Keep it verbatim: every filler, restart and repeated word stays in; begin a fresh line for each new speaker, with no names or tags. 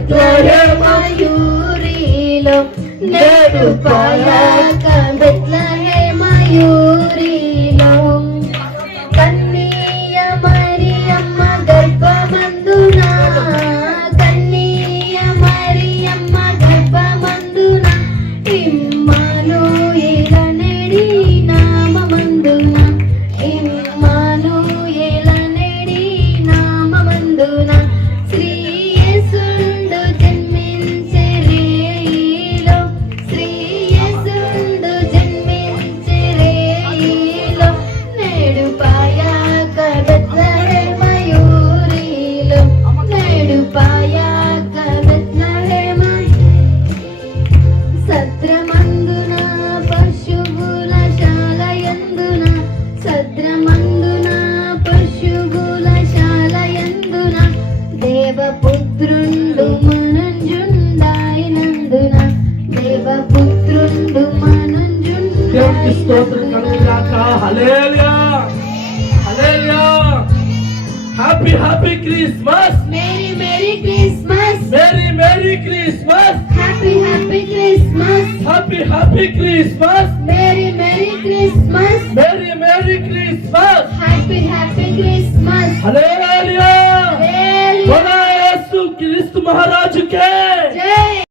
బెత్లెహేమయూరిలో నేడు పాయక బెత్లెహేమయూరిలో కన్యా మరియమ్మ గర్భమందున కన్యా మరియమ్మ గర్భమందున ఇమ్మానుయేల నేడి నామమందున ఇమ్మానుయేల నేడి నామమందున శ్రీ యేసుండు జన్మించే రేయిలో శ్రీ యేసుండు జన్మించే రేయిలో నేడు పాయక బెత్లెహేమయూరిలో నేడు పాయక బెత్లెహేమ సత్రమందున పశువుల శాలయందున సత్రమందున పశువుల శాలయందున దేవపుత్రుండు మనంజుండాయినందున దేవపుత్రుండు
దేవునికి స్తోత్రం కలుగుగాక. Hallelujah hallelujah. Happy happy Christmas.
Merry merry Christmas.
Merry merry Christmas.
Happy happy Christmas.
Happy happy Christmas.
Merry merry Christmas.
Merry merry Christmas.
Happy happy Christmas.
Hallelujah.
Hallelujah.
యేసు క్రీస్తు మహారాజుకే